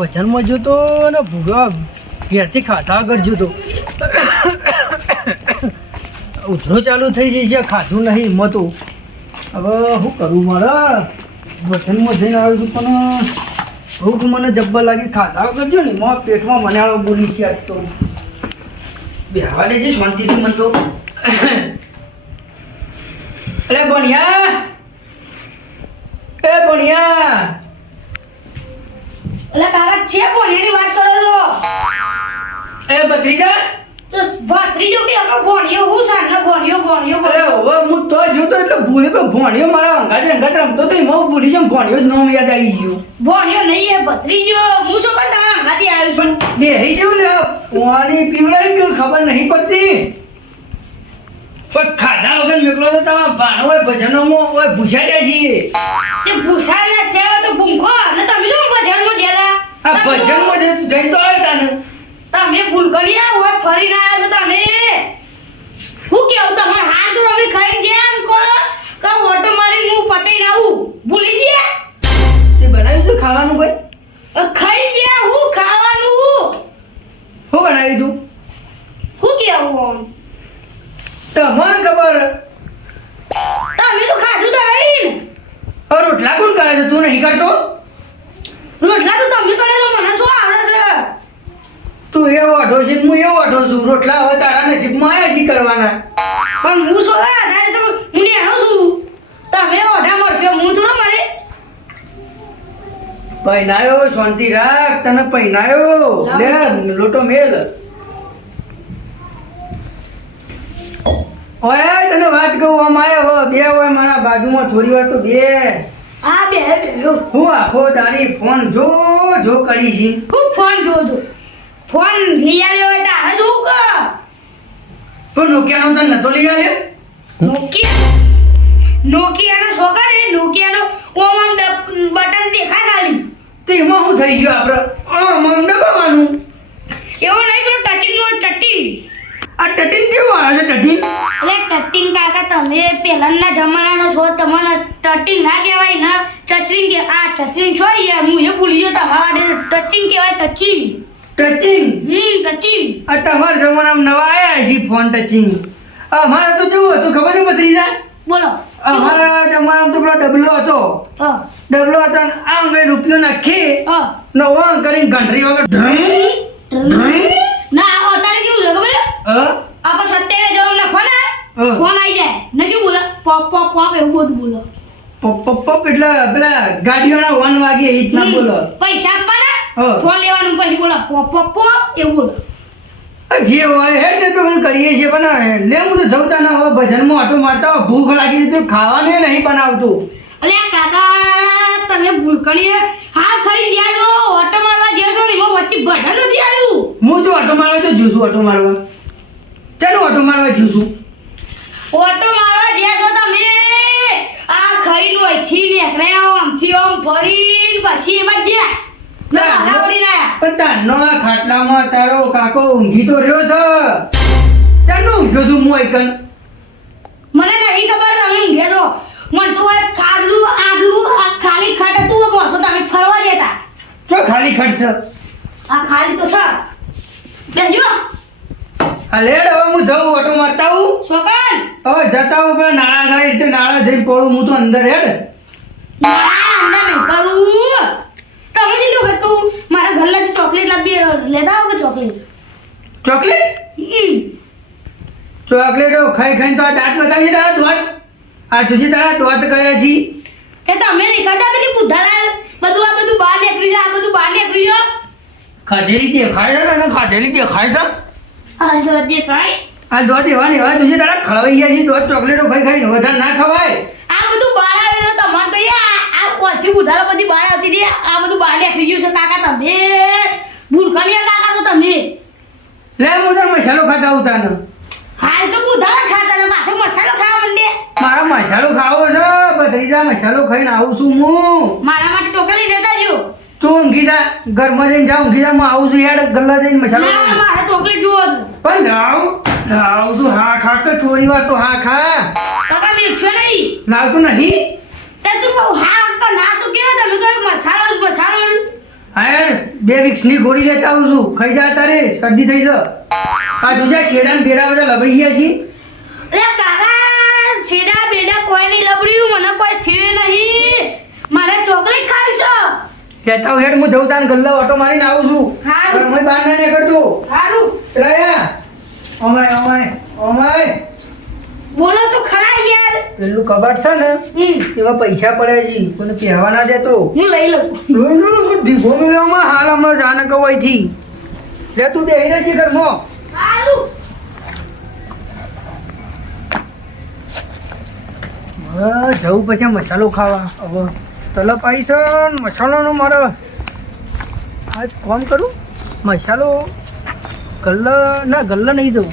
ભજનમાં જોતો ને ભૂગા ઘેરથી ખાતા કરજો તો ઉધરો ચાલુ થઈ જાય છે, ખાધું નહીં મતું હવે શું કરું મારા? ભજનમાં જઈને આવ્યો છું, પણ ભૂખ મને જબ્બર લાગી. ખાધા કરજો ને મારા પેટમાં મને આવો બોલી છે આજ તો. બેહવા દેજે, શાંતિથી મને તો. અરે બનિયા! એ બનિયા! એટલે તારા છે ભોણિયાની વાત કરો છો? એ ભત્રીજા? તો ભત્રીજો કે હવે ભોણિયો હું સાંજનો ભોણિયો ભોણિયો અરે. હવે હું તો જોતો એટલે ભૂલી તો ભોણિયો મારા અંગાતે અંગાત રમતો તો હું ભૂલી જમ ભોણિયો નામ યાદ આવી ગયો. ભોણિયો નહીં એ ભત્રીજો. હું શું કર તમારા અંગાથી આવ્યો છું. બેહી જવું લે પાણી પીવડાવી ગયું ખબર નહીં પડતી. પણ ખાધા વગર નીકળો તો તમારા ભાણો હોય ભજનોમાં હોય ભૂસા જાય છીએ. તે ભૂસા ને ચાવે તો ભૂંખો. અને તમે શું ભજનમાં ગયેલા? આ ભજનમાં તું જઈ તો આવ્યો તાને તમે ભૂલ કરી ના હોય ફરી ના આવ્યો તમે. હું કેવું તમારે હાલ તો તમે ખાઈ ગયા ને કો કા ઓટો મારી હું પચાઈ આવું? ભૂલી ગયા? તે બનાવ્યું છે ખાવાનું કોઈ ખાઈ ગયા હું ખાવાનું? હું બનાવી દઉં હું કેવું તમને ખબર? તમે તો ખાધું તો નહીં. રોટલા કોણ કરે છે? તું નહીં કરતો? રોટલા તો તમે કરે તો મને શું આવડે છે? તું એવો અઢો છે હું એવો અઢો છું. રોટલા હવે તારા નસીબમાં આવ્યા છે કરવાના. પણ હું શું આધારે તો હું નેણો છું. તમે ઓઢા મળશે હું થોડો મારે. પહેનાયો શાંતિ રાખ. તને પહેનાયો. લે લોટો મેલ. ઓય તને વાત કહું અમારે હો બે હોય મારા બાજુમાં થોડી વાર તો બે. આ બે બે હું. હું આખો તારી ફોન જો જો કરી છી. ફોન જો જો ફોન લઈ હોય તારે જોવું કે પણ નોકિયાનો તને નતો લઈ આવ્યો નોકિયા? નોકિયાનો છોકરા ને નોકિયાનો ઓમ ડ- બટન દેખાય ખાલી. તે એમાં શું થઈ ગયું આપણે આમ આમ દબાવવાનું એવો નહીં પેલો ટચિંગ નો ટટી. આ ટટીન કેવું આવે છે ટટીન? એટલે ટટીન કાકા તમે પહેલાના જમાનાનો છો તમને ટટીન ના કહેવાય ના? ચચરિંગ કે આ ચચરિંગ છો યાર હું એ ભૂલી ગયો તમારા માટે ટચિંગ કહેવાય ટચિંગ. ટચિંગ? હમ ટચિંગ. આ તમારા જમાનામાં નવા આવ્યા છે ફોન ટચિંગ. અમારે તો કેવું હતું ખબર છે ભત્રીજા બોલો અમારા જમાનામાં તો પેલો ડબલો હતો. હ. ડબલો હતો આ અંગે રૂપિયો નાખી હ. નવો કરીને ઘંટરી વગર ઢંગ, ના આ અત્યારે કેવું છે ખબર છે હ? આપણે સત્યાવીસ જવાનું લખો ને હા. ફોન આવી જાય ને શું બોલે પોપ પોપ પોપ એવું બધું બોલો પપ એટલે પેલા ગાડીઓના વન વાગે એ રીતના બોલો. પૈસા આપવાના? ફોન લેવાનું પછી બોલો. પોપ એવું બોલો. જે હોય હે ને તો બધું કરીએ છીએ પણ લે હું તો જવતા ના હોય ભજનમાં આટો મારતા હોય ભૂખ લાગી તો ખાવાનું નહીં બનાવતું. અલે કાકા તમે ભૂલકણી હાલ ખરી ગયા છો ઓટો મારવા ગયા છો ને એમાં વચ્ચે ભજન નથી આવ્યું. હું જો આટો મારવા તો જુસું ઓટો મારવા. ચાલો ઓટો મારવા જુસું ઓટો મારવા ગયા છો તમે. ખાઈ નો અહીંથી આમ આમથી આમ ફરીને પછી એમાં ગયા. ના હરાવડી ના પણ તારનો આ ખાટલામાં તારો કાકો ઊંઘી તો રહ્યો છે. ચાલુ ઊંઘ્યો છું હું એકન મને નહીં ખબર તમે ઊંઘે છો. મને તો ખાડલું આગલું આ ખાલી ખાટ હતું બસો તમે ફરવા દેતા? ચો ખાલી ખર્ચ આ ખાલી તો સર બેસજો લેડ હવે હું જઉં ઓટો મારતા હું છોકન હવે જતા હું પેલા નાળા સાઈડ રીતે નાળા જઈને પડું હું તો અંદર હેડ. ના અંદર નહીં પડું તમે જેટલું હતું મારા ઘરલાથી ચોકલેટ લાવી લેતા આવો કે ચોકલેટ? ચોકલેટ? ચોકલેટ ખાઈ ખાઈ તો આ દાંત બતાવી તારા દોત. આ જુજી તારા દોત કર્યા છી. તો તમે નહીં કરતા પેલી બુદ્ધાલાલ. બધું આ બધું બહાર નીકળી જાય આ બધું બહાર નીકળી જાય ખાધેલી દેખાય છે ને ખાધેલી દેખાય છે? આ જો દેખાય આ દોત એવા ને એવા તુજી તારા ખળવાઈ ગયા છે દોધ ચોકલેટો ખાઈ ખાઈને વધારે ના ખવાય. આ બધું બહાર આવે તો તમારે તો યાર આ પછી બુધાલા બધી બહાર આવતી હતી આ બધું બહાર નીકળી ગયું છે કાકા તમે. ભૂલકણિયા કાકા તો તમે. લે હું તો મસાલો ખાતા ઉતાર હાલ તો બુધાલા ખાતા ને પાછો મસાલો ખાવા માંડે. મારા મસાલો ખાવો છે બત્રીજા મસાલો ખાઈને આવું છું હું. મારા માટે ચોકલેટ લેતા જો તું ઊંઘી જા ઘરમાં જઈને જા ઊંઘી જા હું આવું છું યાર ગલ્લા જઈને મસાલો ના મારે ચોકલેટ જુઓ છે. પણ લાવ લાવ તું હા ખા કે થોડી વાર તો હા ખા. કાકા મેં છો નહીં. લાવતું નહીં. તે તું હા કે ના તો કેવા તમે તો મસાલો જ મસાલો હા યાર બે વિક્સની ગોળી લેતા આવું છું. ખાઈ જા તારે શરદી થઈ છે. આ જોજા શેડા ને ભેડા બધા લબડી ગયા છે. અરે કાકા છેડા બેડા કોઈ નહીં લબડ્યું મને કોઈ થયું નહીં. મારે ચોકલેટ ખાવી છે. કહેતા હું હેડ હું જઉં તાન ગલ્લા ઓટો મારીને આવું છું. હારું. હું બહાર ના નીકળતો સારું ત્રયા ઓમાય ઓમાય ઓમાય બોલો તો ખરા યાર. પેલું કબાટ છે ને એમાં પૈસા પડ્યા છે. કોને પહેવા ના દેતો. હું લઈ લઉં. દીભો મેળવમાં હાલ હમણાં જાને અહીંથી લે તું બેહી રહેજે ઘરમાં. હવે જવું પછી મસાલો ખાવા. હવે તલપ આવી છે મસાલાનો મારે. આજ કોમ કરું? મસાલો. ગલ્લા, ના, ગલ્લા નહીં જવું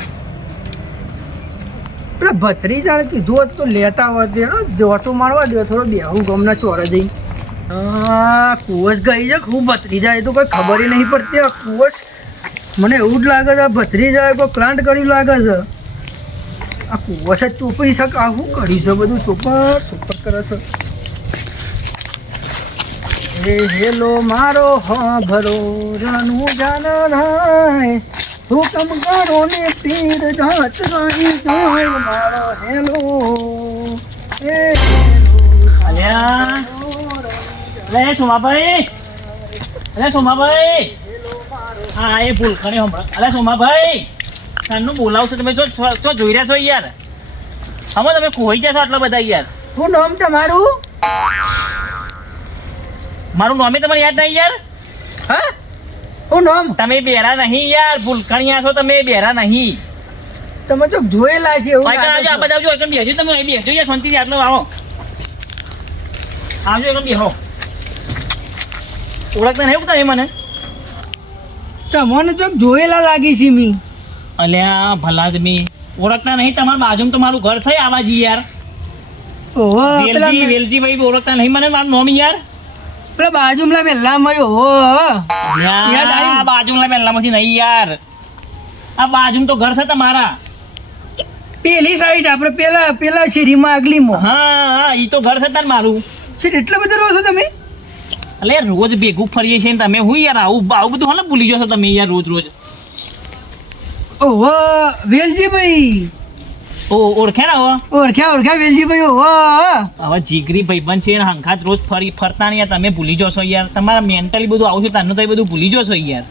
પેલા ભત્રી જાણે કીધું હોત તો લેતા હોત. જોટો મારવા દે, થોડો બેહું ગમના ચોરે જઈ આ, કુવસ ગઈ છે ખૂબ ભત્રી જાય તો કોઈ ખબર નહીં પડતી. આ કુવસ, મને એવું જ લાગે છે, આ ભત્રી જાય કોઈ પ્લાન્ટ કર્યું લાગે છે. આ કુવસ જ ચોપડી શક આ શું કર્યું છે? બધું ચોપર ચોપર કરે છે. હેલો મારો હા ભરો રાનું જાન રાય હુકમ કરો ને પીર જાત રાઈ જાય મારો હેલો એ અલ્યા અરે સોમાભાઈ અરે સોમાભાઈ. હા એ ભૂલ ખરી હમણાં. અરે સોમાભાઈ સાંજનું બોલાવશો તમે જો જો જોઈ રહ્યા છો યાર? હમણાં તમે ખોઈ જશો આટલા બધા યાર? શું નામ તમારું? મારું નામે તમને યાદ નહીં યાર? હા? શું નામ? તમે બેરા નહીં યાર ભૂલકણિયા છો તમે બેરા નહીં. તમે તો જોયેલા છે એવું આજે આ બધા જો એકદમ બેસજો તમે અહીં બેસજો યાર શાંતિથી આટલો આવો. આવજો એકદમ બેહો. ઓળખતા નહીં તમે મને? તમને તો જોયેલા લાગી છે મી. અલ્યા ભલા મી. ઓળખતા નહીં તમારા બાજુમાં તો મારું ઘર છે આવાજી યાર. ઓહો વેલજી વેલજી ભાઈ ઓળખતા નહીં મને મારું નોમી યાર? પેલા બાજુમાં પેલા મય ઓહો યાદ યાદ આવ્યું? આ બાજુના પહેલામાંથી નહીં યાર. આ બાજુમાં તો ઘર છે તમારા. પેલી સાઈડ આપણે પેલા પેલા શેરીમાં આગલીમાં હા હા ઈ તો ઘર છે તાર મારું. શેર એટલા બધા રહો છો તમે? એટલે રોજ ભેગું ફરીએ છીએ ને તમે હું યાર આવું આવું બધું હાલે ભૂલી જશો તમે યાર રોજ રોજ. ઓહો વેલજીભાઈ. ઓ ઓળખે ને હવે ઓળખ્યા ઓળખ્યા વેલજીભાઈ ઓહો હવે જીગરી ભાઈબંધ છે ને હંખાત રોજ ફરી ફરતા ને યાર તમે ભૂલી જશો યાર. તમારા મેન્ટલી બધું આવું છે તારનું તો બધું ભૂલી જશો યાર.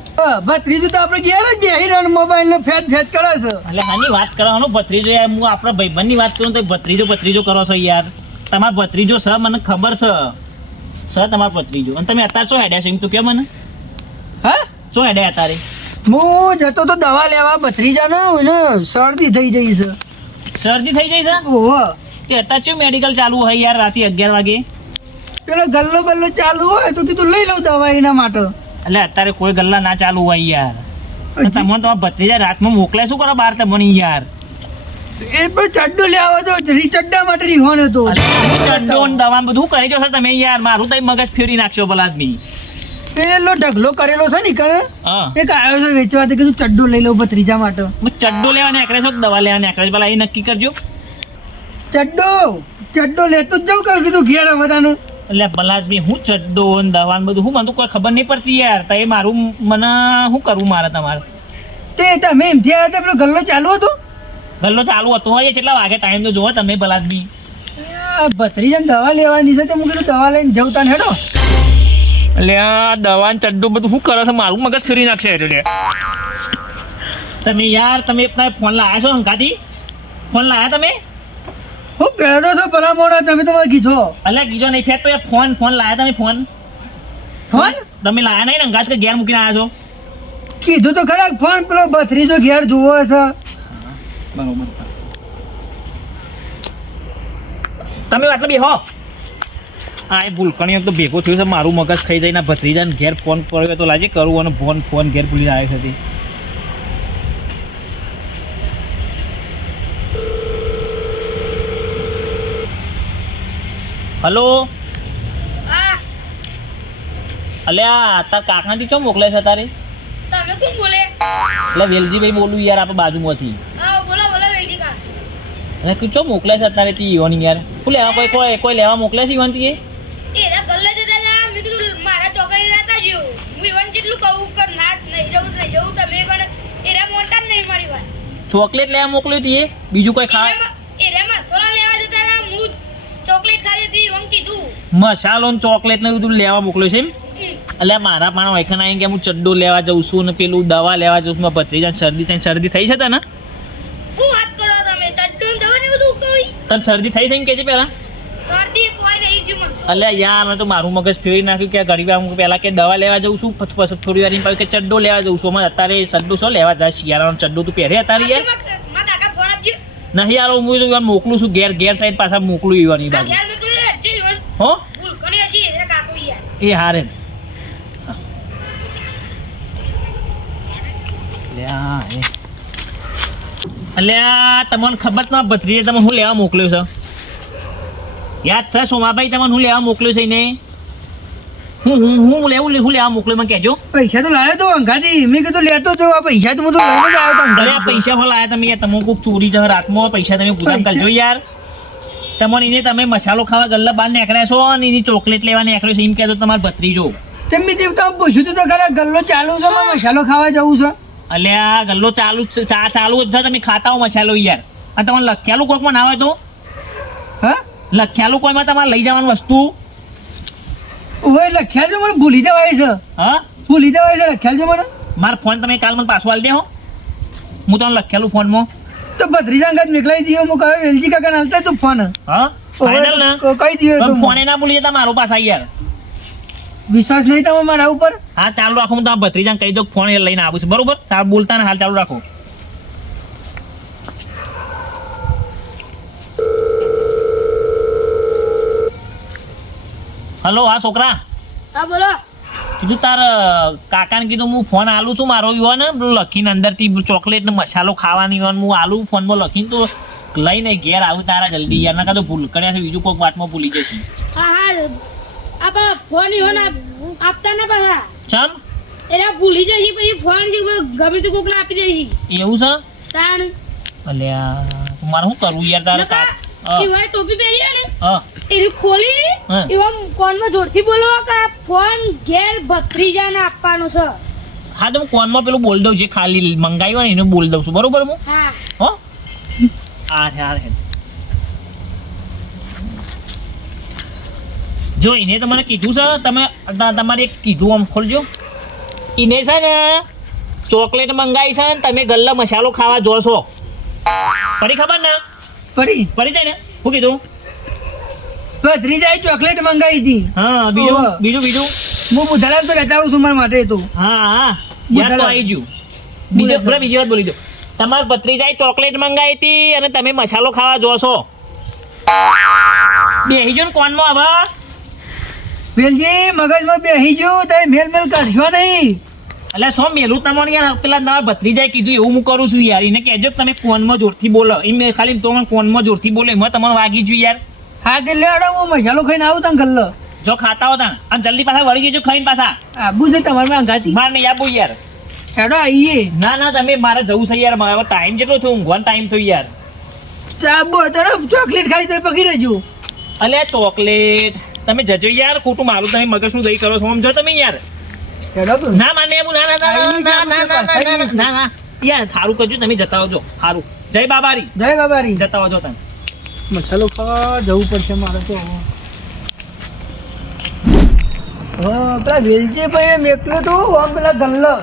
ભત્રીજું તો આપણે ઘેર જ બેહી રહ્યો મોબાઈલ નો ફેટ ફેટ કરો છો. એટલે આની વાત કરવાનો ભત્રીજો યાર હું આપણા ભાઈબંધની વાત કરું તો ભત્રીજો ભત્રીજો કરો છો યાર. તમારો ભત્રીજો સર મને ખબર છે. સર તમારો ભત્રીજો. અને તમે અત્યારે શું હેડ્યા છો તો કે મને. હા? શું હેડ્યા અત્યારે? હું જતો તો દવા લેવા ભત્રીજાનો ને શરદી થઈ જઈ છે. શરદી થઈ ગઈ છે? ઓહો. તે અત્યારે શું મેડિકલ ચાલુ હોય યાર રાતે અગિયાર વાગે? પેલો ગલ્લો બલ્લો ચાલુ હોય તો કીધું લઈ લઉં દવા એના માટે. એટલે અત્યારે કોઈ ગલ્લા ના ચાલુ હોય યાર. તમને તમારા ભત્રીજા રાતમાં મોકલે શું કરો બહાર તમને યાર? એ પણ ચડ્ડો લેવા તો રીચડ્ડા માટે રીહોન હતો. ચડ્ડો ને દવા બધું કરી જશો તમે યાર. મારું તો મગજ ફેરી નાખશો ભલા આદમી. પેલો ઢગલો કરેલો છે ને કરે હા. એક આવ્યો છે વેચવા કીધું ચડ્ડો લઈ લઉં ભત્રીજા માટે. હું ચડ્ડો લેવા નીકળે છો દવા લેવા નીકળે પેલા એ નક્કી કરજો. ચડ્ડો? ચડ્ડો લેતો જ જવું કહું કીધું ઘેર બધાનું એટલે ભલા આદમી હું ચડ્ડો ને દવા બધું હું મને કોઈ ખબર નહીં પડતી યાર તો એ મારું મને શું કરવું મારે તમારે? તે તમે એમથી આવ્યા હતા પેલો ગલ્લો ચાલુ હતો? ગલ્લો ચાલુ હતો હોય કેટલા વાગે ટાઈમ તો જોવો તમે ભલા આ ભત્રીજાને દવા લેવાની છે તો હું કીધું દવા લઈને જવું તાને હેડો. એટલે આ દવા ને ચડ્ડો બધું શું કરે છે? મારું મગજ ફેરી નાખશે એટલે તમે યાર તમે તમે ફોન લાયા છો અંકાથી ફોન લાયા તમે? હું કહેતો છો ભલા મોડા તમે તમારે કીધો. અલ્યા કીધો નહીં ફેર તો ફોન ફોન લાયા તમે ફોન? ફોન? તમે લાયા નહીં ને અંગાત કે ઘેર મૂકીને આવ્યા છો? કીધું તો ખરા ફોન પેલો બથરીજો ઘેર જોવો છે. બરોબર તમે આટલે બેહો આ એ ભૂલકણીઓ તો ભેગો થયો છે. મારું મગજ ખાઈ જઈને ભત્રી ભત્રીજાને ઘેર ફોન કર્યો તો લાજે કરું અને ફોન ફોન ઘેર ભૂલી આવે છે હલો? હા. અલ્યા તાર કાકાથી ચો મોકલે છે તારે? એટલે વેલજીભાઈ બોલું યાર આપણે બાજુમાંથી. અરે તું ચો મોકલે છે અત્યારે તી ઈવોની યાર? શું લેવા કોઈ કોઈ કોઈ લેવા મોકલે છે ઈવોન તી એ એના ગલ્લે જતા હતા મેં કીધું મારા ચોકડી જતા જ્યો હું ઇવન જેટલું કહું ચોકલેટ લેવા મોકલ્યું હતી એ? બીજું કોઈ ખાવી મસાલો ને ચોકલેટ ને બધું લેવા મોકલ્યું છે એમ. એટલે મારા પણ વૈખન આવીને કે હું ચડ્ડો લેવા જઉં છું ને પેલું દવા લેવા જઉં છું મારા ભત્રીજાને શરદી થઈ શરદી થઈ છે તને? તને શરદી થઈ છે એમ કે છે કોઈ એટલે યાર મેં તો મારું મગજ ફેરવી નાખ્યું કે ગરીબ હું પહેલાં કે દવા લેવા જઉં છું પછી થોડી વાર પછી કે ચડ્ડો લેવા જઉં છું. અમારે અત્યારે ચડ્ડો શું લેવા જાય? શિયાળાનો ચડ્ડો તું પહેરે અત્યારે યાર? નહીં યાર હું તો મોકલું છું ઘેર ઘેર સાઈડ પાછા મોકલું ઈવાની બાજુ. હો? એ હારે. લ્યા અલ્યા તમને ખબર ના ભત્રીએ તમે હું લેવા મોકલ્યું છે? યાદ છે સોમાભાઈ તમને હું લેવા મોકલ્યું છે ને હું હું હું લેવું હું લેવા મોકલ્યું? મને કહેજો. પૈસા તો લાવ્યો તો અંગાથી. મેં કીધું લેતો તો આ પૈસા તો હું તો લઈને જ આવ્યો તો અરે પૈસા હો લાયા તમે યાર. તમે કોઈક ચોરી છે રાતમાં પૈસા તમે પૈસા? કરજો યાર. તમને એને તમે મસાલો ખાવા ગલ્લા બહાર નીકળ્યા છો અને એની ચોકલેટ લેવા નીકળ્યો છે એમ કહેતો તમારે ભત્રીજો. તેમ પૂછ્યું તું ખરા ગલ્લો ચાલુ છે મસાલો ખાવા જવું છે? અલ્યા ગલ્લો ચાલુ ચા ચાલુ જ છે તમે ખાતા હો મસાલો યાર. અને તમારે લખ્યાલું કોઈકમાં ના હોય તો? હા? લખ્યાલું કોઈમાં તમારે લઈ જવાની વસ્તુ? ઓય લખ્યા જો મને ભૂલી જવાય છે. હા? ભૂલી જવાય છે લખ્યા જો મને. મારો ફોન તમે કાલ મને પાછો આલી દે હો. હું તમને લખ્યાલું ફોનમાં તો ભત્રીજા અંગાત નીકળાઈ દીયો હું કહ્યું વેલજી કાકા હાલતા તું ફોન હા? ફાઇનલ ને? કહી તમે તું ફોન ના ભૂલી જતા મારો પાછા યાર. વિશ્વાસ નહીં તમે મારા ઉપર? હા ચાલુ રાખો હું તમારા ભત્રીજાને કહી દઉં ફોન એ લઈને આવું છું. બરોબર? તાર બોલતા ને હાલ ચાલુ રાખો. હલો હા છોકરા? હા બોલો. કીધું તાર કાકાને કીધું હું ફોન આલું છું મારો યુવાન. લખીને અંદરથી ચોકલેટ ને મસાલો ખાવાની યુવાન. હું આલું ફોનમાં લખીને તો લઈને ઘેર આવું તારા જલ્દી. યાર ના તો ભૂલ કર્યા છે બીજું કોઈક વાતમાં ભૂલી જશે હા હા. આપા ફોન આપ- આપતા ના પાછા. ચમ? એટલે ભૂલી જશે પછી ફોન ગમે તે કોકને આપી દેશે એવું છે? તાણ. અલ્યા તો મારે શું કરવું યાર તારે? ઈવાય ટોપી પહેરી ને? એની ખોલી. એવા કોનમાં જોરથી બોલો કે ફોન ઘેર ભત્રીજાને આપવાનો છે. હા તો હું કોનમાં પેલું બોલ દઉં જે ખાલી મંગાવ્યું ને એને બોલ દઉં છું. બરોબર હું? હા. હો? આ રે આ રે જો એને તમને કીધું છે તમે તમારે એક કીધું આમ ખોલજો. એને છે ને ચોકલેટ મંગાવી છે ને તમે ગલ્લા મસાલો ખાવા જોશો. પડી ખબર ને? પડી પડી જાય ને? શું કીધું? ભત્રીજાએ ચોકલેટ મંગાવી હતી. હા બીજું બીજું બીજું? હું બુધાલાલ તો લેતા આવું છું મારા માટે તો. હા હા. યાદ તો આવી ગયું. બીજો બોલો. બીજી વાર બોલી દો. તમારા ભત્રીજાએ ચોકલેટ મંગાવી હતી અને તમે મસાલો ખાવા જોશો. બેહી જો ને કોનમાં હવે. વેલજી મગજમાં બેહી જો તમે મેલ મેલ કરશો નહીં. એટલે શું મેલું તમારે યાર? પેલા તમારા ભત્રીજાએ કીધું એવું હું કરું છું યાર. એને કહેજો તમે ફોનમાં જોરથી બોલો. એમ મેં ખાલી તો ફોનમાં જોરથી બોલો એમાં તમારે વાગી છું યાર. હા તે લેડો હું મસાલો ખાઈને આવું તને ગલ્લો જો ખાતા હોતા અને જલ્દી પાછા વળી જજો ખાઈને પાછા. આબુ છે તમારે અંગાથી માર નહીં આપું યાર. હેડો આવીએ ના ના તમે મારે જવું છે યાર. મારો ટાઈમ જેટલો થયો? ઊંઘવાનો ટાઈમ થયો યાર. આબુ તરફ ચોકલેટ ખાઈ તો પગી રહેજો. અલે ચોકલેટ. તમે જજો યાર ખોટું મારું તમે મગજનું દહીં કરો છો. સમજો તમે યાર. ના માને એવું ના ના ના ના ના ના ના ના ના ના ના ના. યાર સારું કરજો તમે જતા આવજો સારું જય બાબારી. જય બાબારી. જતા આવજો તમે. મસાલો ખાવા જવું પડશે મારે તો. પેલા વેલજી ભાઈ એમ એકલો તો આમ પેલા ગલ્લો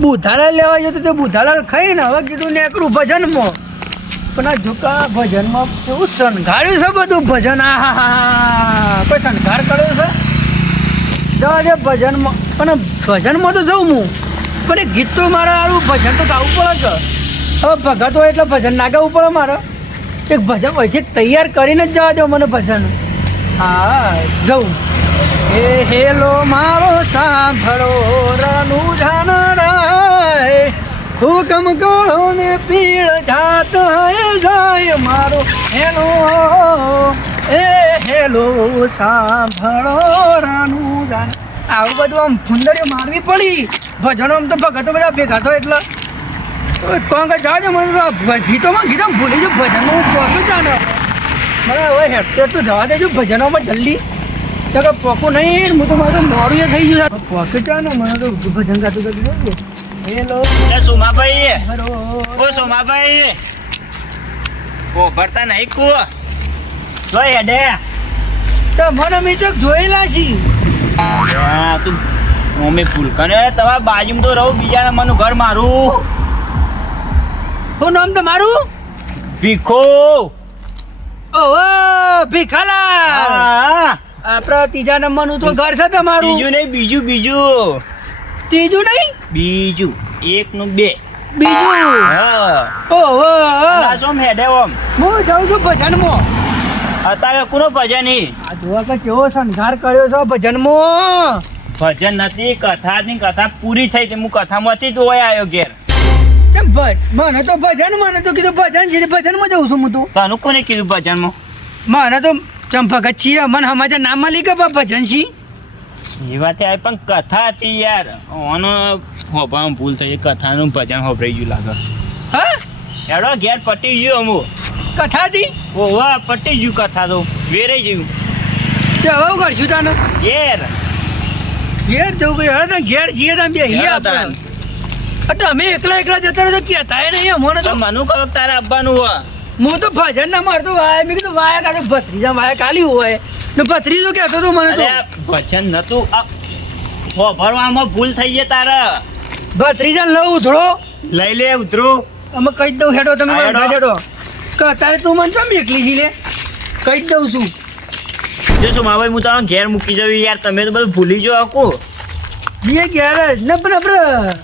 બુધાલા લેવા જતો તો બુધાલા ખાઈને હવે કીધું ને એકલું ભજનમાં. પણ આ ઝુકા ભજનમાં કેવું શણગાર્યું છે બધું ભજન. આ હા હા કોઈ શણગાર કર્યો છે? જવા દે ભજનમાં. પણ ભજનમાં તો જઉં હું. પણ એ ગીત તો મારે સારું ભજન તો ગાવું પડે છે. હવે ભગત હોય એટલે ભજન ના ગાવું પડે મારે. એક ભજન પછી તૈયાર કરીને જ જવા દો મને ભજન. હા જવું હે હેલો, મારો સાંભળો રનું જાન રાય. હુકમ કરો ને પીળ જાત હે જાય મારો. હેલો. એ હેલો સાંભળો રાનું જાન આવું બધું આમ ફુંદરીઓ મારવી પડી. ભજનો આમ તો ભગતો બધા ભેગા તો એટલે. કોણ કે જાજો મને તો ગીતોમાં ગીતો ભૂલી જો ભજનો હું પહોંચું જાણો મને હવે હેડસેટ તો જવા દેજો ભજનોમાં જલ્દી. તો કે પોકું નહીં હું તો મારું મોડું એ થઈ ગયું પહોંચું જાણો મને તો ભજન ગાતું ગાતું હેલો. એ સોમાભાઈ ઓ સોમાભાઈ ઓ ભરતા નહીં કુ જોઈ હેડે. તો મને મેં તો જોયેલા છી. હા તું મમ્મી ફૂલકને તમારા બાજુમાં તો રહું બીજા નંબરનું ઘર મારું. શું નામ તમારું ભીખો. ઓહો ભીખાલા આપણા ત્રીજા નંબરનું તો ઘર છે તમારું. બીજું નહીં બીજું બીજું. ત્રીજું નહીં? બીજું એક નું બે. બીજું? ઓહો. સોમ હેડે ઓમ? હું જાઉં છું ભજનમાં. અત્યારે કોનો ભજન ઈ? આ જોવા કે કેવો સંસાર કર્યો છે ભજનમાં. ભજન નથી કથા ની કથા પૂરી થઈ તે હું કથામાંથી જ હોય આવ્યો ઘેર. કેમ ભજ મને તો ભજન મને તો કીધું ભજન છે ભજનમાં જઉં છું હું તો. તને કોને કીધું ભજનમાં? મને તો ચંપક છીએ? મને હમાજા નામ મળી કે ભજન છી? એ વાત આવી પણ કથા હતી યાર. ઓનો હોભામાં ભૂલ થઈ કથાનું ભજન હોભરાઈ ગયું લાગે. હા? એડો ઘેર પટી ગયું અમુક. કથાથી ઓ વાહ પટી ગયું કથા તો. વેરે ગયું. તે હવે હું કરશું તાને? ઘેર. ઘેર જવું ભાઈ હવે ઘેર જઈએ તમે બે હિયા આપણે તમે એકલા એકલા જતા રહો કહેતા નહીં મને તો માનું ખબર તારે આવવાનું હોય? હું તો ભજન ના મારતો વાય મેં કીધું વાયા કાઢો ભત્રીજા વાયા કાલી હોય. ને ભત્રીજો કહેતો તો મને તો ભજન નતું આ હોભરવામાં ભૂલ થઈ જાય તારે. ભત્રીજા લઉં ઉધડો લઈ લે ઉધડો અમે કહી દઉં હેડો તમે હા, હેડો. કે અત્યારે તું મને કેમ એકલી છી લે? કહી જ દઉં છું. જો શું માભાઈ હું તમારે ઘેર મૂકી જવી યાર તમે તો બધું ભૂલી જો આખો. બે ઘેર જ. ને પણ આપણે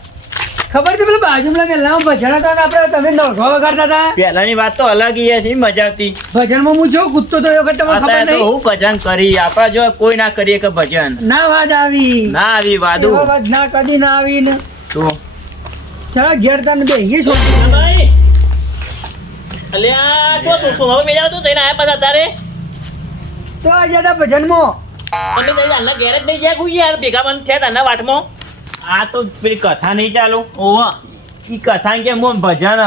ખબર છે પેલા બાજુમાં પેલા ભજન હતા ને આપણે તમે નોંધવા વગાડતા હતા? પહેલાની વાત તો અલગ યાર છે મજા આવતી ભજનમાં હું જો કૂદતો તો એ વખત તમને ખબર નહીં? હું ભજન કરી આપણા જો કોઈ ના કરીએ કે ભજન. ના વાત આવી. ના આવી વાદુ. વાત ના કદી ના આવી ને તો? ચાલો ઘેર તને બે એ છો ભાઈ અલ્યા તો શું શું હવે મેળા તો થઈને આયા પાછા તારે? તો આ હતા ભજનમાં. તમે તઈ આના ઘેર નહીં જાય કોઈ યાર ભેગા મન થયા તાના વાટમાં આ તો પેલી કથા નહીં ચાલુ. ઓવા ઈ કથા કે મો ભજન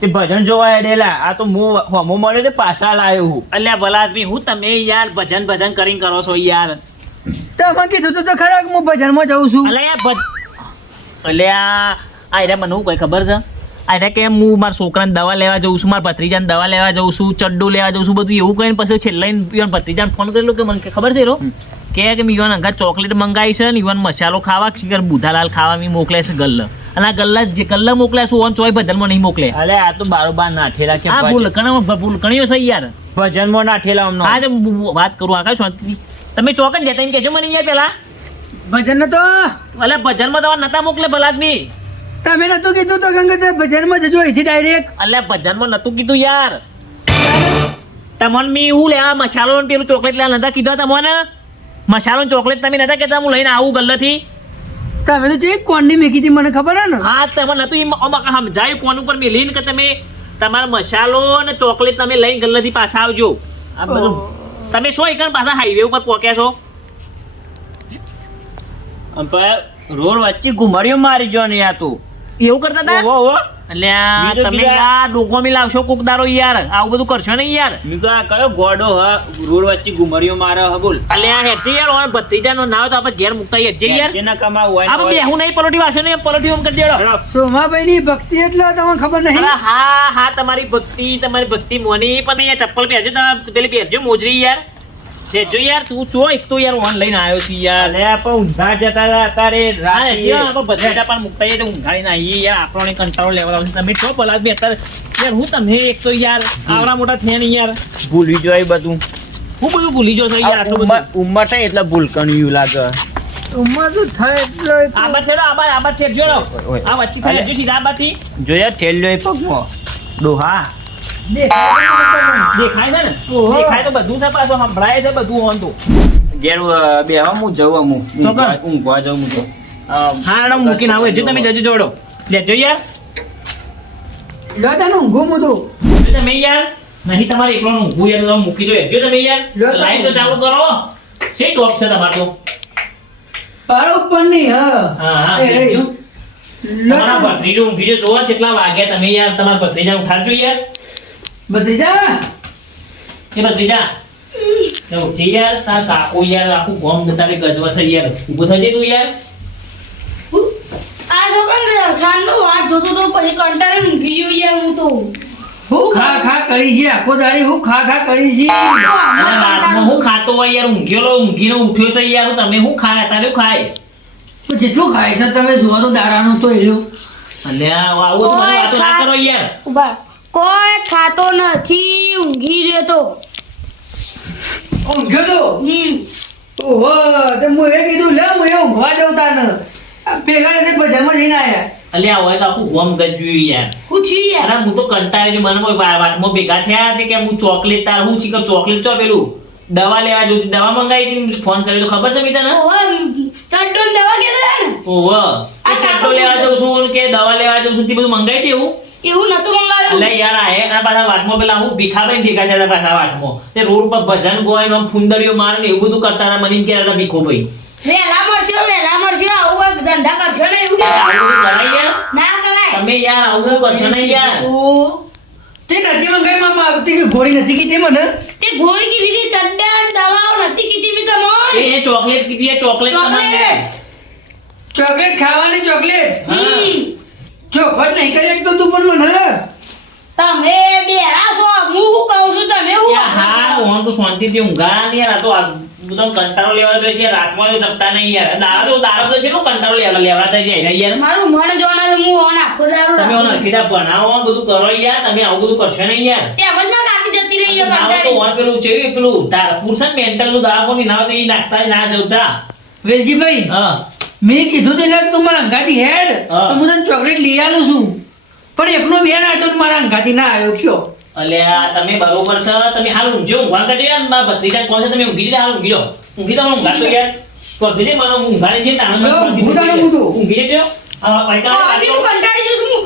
તે ભજન જોવા હેડેલા. આ તો હું હમો મળ્યો તે પાછા લાવ્યો હું. અલ્યા ભલા આદમી હું તમે યાર ભજન ભજન કરીને કરો છો યાર. તમે કીધું તું તો ખરા હું ભજનમાં જાઉં છું? અલ્યા ભજ અલ્યા આ એરા મને હું કઈ ખબર છે? આ એરા કે હું મારા છોકરાને દવા લેવા જઉં છું મારા ભત્રીજાને દવા લેવા જઉં છું ચડ્ડો લેવા જઉં છું બધું એવું કહીને પછી છેલ્લે ઈવન ભત્રીજાને ફોન કરેલો કે મને ખબર છે રો? કે કે મેં ઈવન અંગા ચોકલેટ મંગાવી છે ને ઈવન મસાલો ખાવા શિખર બુધાલાલ ખાવા મેં મોકલે છે ગલ્લ. અને આ ગલ્લા જે ગલ્લા મોકલ્યા છે ઓન ચોય ભજનમાં નહીં મોકલે અલે આ તો બારોબાર નાઠેલા કે હા ભૂલ કણા ભૂલ કણીઓ છે યાર. ભજનમાં નાઠેલા અમનો. હા તો વાત કરું આકાશ શાંતિથી તમે ચોક જ જતા એમ કહેજો મને યાર પેલા. ભજન તો અલે ભજનમાં તમારે નતા મોકલે ભલા આદમી તમે નતું કીધું તો ગંગા ભજનમાં જજો અહીંથી ડાયરેક્ટ અલ્યા ભજનમાં નતું કીધું યાર. તમને મેં એવું લેવા મસાલો ને પેલું ચોકલેટ લેવા નતા કીધા તમને? મસાલો ને ચોકલેટ તમે નતા કહેતા હું લઈને આવું ગલ્લેથી. તમે તો જે કોણની મેકી હતી મને ખબર હે ને? હા તમે નતું સમજાયું ફોન ઉપર મેલીને કે તમે તમારા મસાલો ને ચોકલેટ તમે લઈને ગલ્લેથી પાછા આવજો. આ બધું. તમે શું એકણ પાછા હાઈવે ઉપર પહોંચ્યા છો? રોડ વચ્ચે ઘુમાડ્યો મારી જો ને યાર તું. એવું કરતા હતા ઓહો ઓહો. અલ્યા તમે આ યાર ડોકોમી લાવશો કોક દારો યાર. આવું બધું કરશો નહીં યાર. મેં આ કયો ગોડો હ રોડ વચ્ચે ગુમરીઓ મારે હ બોલ. અલ્યા હેઠી યાર ઓય ભત્રીજાનો ના હોય તો આપણે ઘેર મુકતા હેઠી યાર. જેના કમાવું હોય ને આપણે હોય. બેહું નહીં પલોટી વાસે નહીં પલોટી ઓમ કરી દેડો. સોમાભાઈ ની ભક્તિ એટલે તમને ખબર નહીં? હા હા તમારી ભક્તિ તમારી ભક્તિ મોની પણ અહીંયા ચપ્પલ પહેરજો તમે પેલી પહેરજો મોજરી યાર. પહેરજો યાર તું ચો એક તો યાર ઓન લઈને આવ્યો છું યાર. લે પણ ઊંધા જતા હતા અત્યારે હા રાતે. આપણે બધા પણ મુકતા જઈએ તો ઊંઘાડીને આવીએ યાર. આપણને કંટાળો લેવલ આવશે તમે છો ભલા આદમી અત્યારે. યાર હું તમને એક તો યાર આવડા મોટા થયા નહીં યાર. ભૂલી જોય બધું. હું બધું ભૂલી જો છો યાર આટલું ઉંમર બધું. ઉંમર થાય એટલે ભૂલકણ યુ લાગે. ઉંમર તો થાય એટલે છેડો આબાદ આબાદ છેડજો લો. આ વચ્ચે થઈ જજો સીધા આબાદથી જોયા થેલ્યો એ પગમાં. ડોહા. દેખાય દેખાય છે ને? દેખાય તો બધું છે પાછો સંભળાય છે બધું હોન તો. ઘેર બેહવા હું ઊંઘવા- તો. હા મેડમ મૂકીને આવું. જો તમે જજો જોડો. લેજો યાર. ઊંઘું તમે યાર. નહીં તમારે એકલો ઊંઘું યાર તમે મૂકી દો જો તમે યાર. તો ચાલુ કરો. શે જોબ છે તમારે તો? ઉપર નહીં હા. હા તમારા ભત્રીજો ઊંઘી જો જોવા કેટલા વાગ્યા તમે યાર. તમારા ભત્રીજા ઉઠાડજો યાર. ભત્રીજા? એ ભત્રીજા તો ઉઠી યાર તાર કાકો યાર આખું ગોમ તારે ગજવા છે યાર ઊભો થજે તું યાર. આ છો કે સાંજનો વાત જોતો તો પછી કંટાળે ઊંઘી ગયો યાર હું તો. હું ખા ખા કરી છે? આખો દાડી હું ખા ખા કરી છે? રાતમાં હું ખાતો હોય યાર ઊંઘેલો ઊંઘીને ઉઠ્યો છે યાર તમે હું ખાય તારે ખાય? તો જેટલું ખાય છે તમે જોવા તો દાડાનું તો એલું અલ્યા આવું તો મને વાતો ના કરો યાર. ઊભા કોઈ ખાતો નથી ઊંઘી રહ્યો તો ઊંઘ્યો તો? હમ. ઓહો તે હું એ કીધું લે હું એ ઊંઘવા જવતા ન ભેગા થઈને બજારમાં જઈને આયા. અલ્યા હોય તો આખું ગોમ ગજ્યું યાર. હું છી યાર. અરે હું તો કંટાળી મને વાતમાં ભેગા થયા કે હું ચોકલેટ તાર હું ચીકર ચોકલેટ તો પેલું? દવા લેવા જોતી દવા મંગાવી હતી ફોન કરેલો ખબર છે ને ઓહો ચડ્ડો ને દવા કે ને? ઓહો આ ચટ્ટો લેવા જઉં છું કે દવા લેવા જઉં છું તે બધું મંગાવી દેવું? એવું નતું એટલે યાર આ એના પાછા વાતમાં પેલા હું ભીખાભાઈ ભેગા થયા પાછા વાતમાં. તે રોડ પર ભજન ગોય નો ફુંદરીઓ મારે ને એવું બધું કરતા હતા મને કહેતા હતા ભીખોભાઈ વહેલા મળશો વહેલા મળશો આવું ધંધા કરશો ને એવું કે ના કરાય. તમે યાર આવું કરશો ને યાર. તે નથી મંગાઈ મામા આવતી કે ગોળી નથી કીધી મને? તે ગોળી કીધી હતી ચડ્ડા દવાઓ નથી કીધી મી તમને. એ ચોકલેટ કીધી એ ચોકલેટ તમને ચોકલેટ ચોકલેટ ખાવાની ચોકલેટ. ચોખવટ નહીં કરી તો તું પણ મને. તમે બેરા છો હું કહું છું તમે હું હા હું તો શાંતિથી ઊંઘા નહીં યાર આ તો બધો કંટાળો લેવા તો છે રાતમાં તો જપતા નહીં યાર. દાડા તો તો છે નો કંટાળો લેવા થાય છે એને યાર. મારું મન જોનાર હું ઓન આખો દારૂ તમે ઓન કીધા બનાવો બધું કરો યાર તમે આવું બધું કરશો નહીં યાર. જ માં કાકી જતી રહી યાર નાવ તો ઓન પેલું છે પેલું તાર પુરુષન મેન્ટલનું દાવા ની નાવ તો ઈ નાખતા જ ના જવતા વેલજીભાઈ હા. મેં કીધું તેને તું મારા ગાડી હેડ તો હું તને ચોકલેટ લઈ આલું છું. પણ એકનો બેન આવ્યો તો મારા અંગાથી ના આવ્યો કયો? અલ્યા તમે બરોબર છે તમે હાલ ઊંઘજો ઊંઘવા કાઢી યાર મારા ભત્રીજા કોણ છે તમે ઊંઘી જાય હાલ ઊંઘી લો. ઊંઘી જાઓ ઊંઘા તો યાર. પગને મને ઊંઘાડી જે તાણ ઊંઘું તાણે ઊંઘી જજો આ પૈકા આદી હું કંટાળી જઉં છું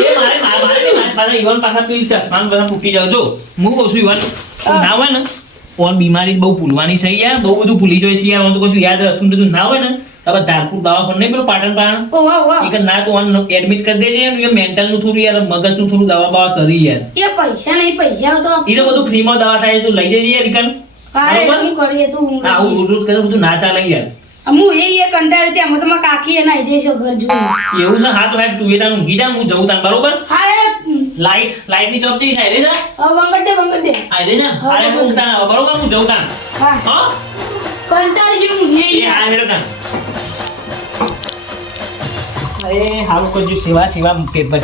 એ મારે મારે મારે મારે ઈવન પાછા પેલી ચશ્માન બધા ફૂટી જાવ. જો હું કહું છું ઈવન ના હોય ને ઓન બીમારી બહુ ભૂલવાની છે યાર બહુ બધું ભૂલી જાય છે યાર તો કશું યાદ રહેતું બધું ના હોય ને આપણે ધારપુર દવાખાનું નહીં પેલું પાટણ ઓહો. એક ના તો એડમિટ કરી દેજે મેન્ટલનું થોડું યાર મગજનું થોડું દવા બવા કરી યાર. એ પૈસા નહીં પૈસા તો. એ તો બધું ફ્રીમાં દવા થાય તું લઈ જજે યાર રિકન? હું કરીએ તો હું. રોજ કરે બધું ના ચાલે યાર. હું એ એ કંટાળી ત્યાં તો મારા કાકી એના જઈશ ઘર એવું છે? હા તો હેડ તું એ તારું ઊંઘી જા હું જઉં તાન બરોબર? હા લાઈટ લાઈટની જોબ રે જા. દે દે. આ જા. હું ઊંઘતા બરોબર? હું જઉં તાન હા. હા? કંટાળી જેવું હા હેડો તાન અરે હારું કરજો સેવા સેવા પેપર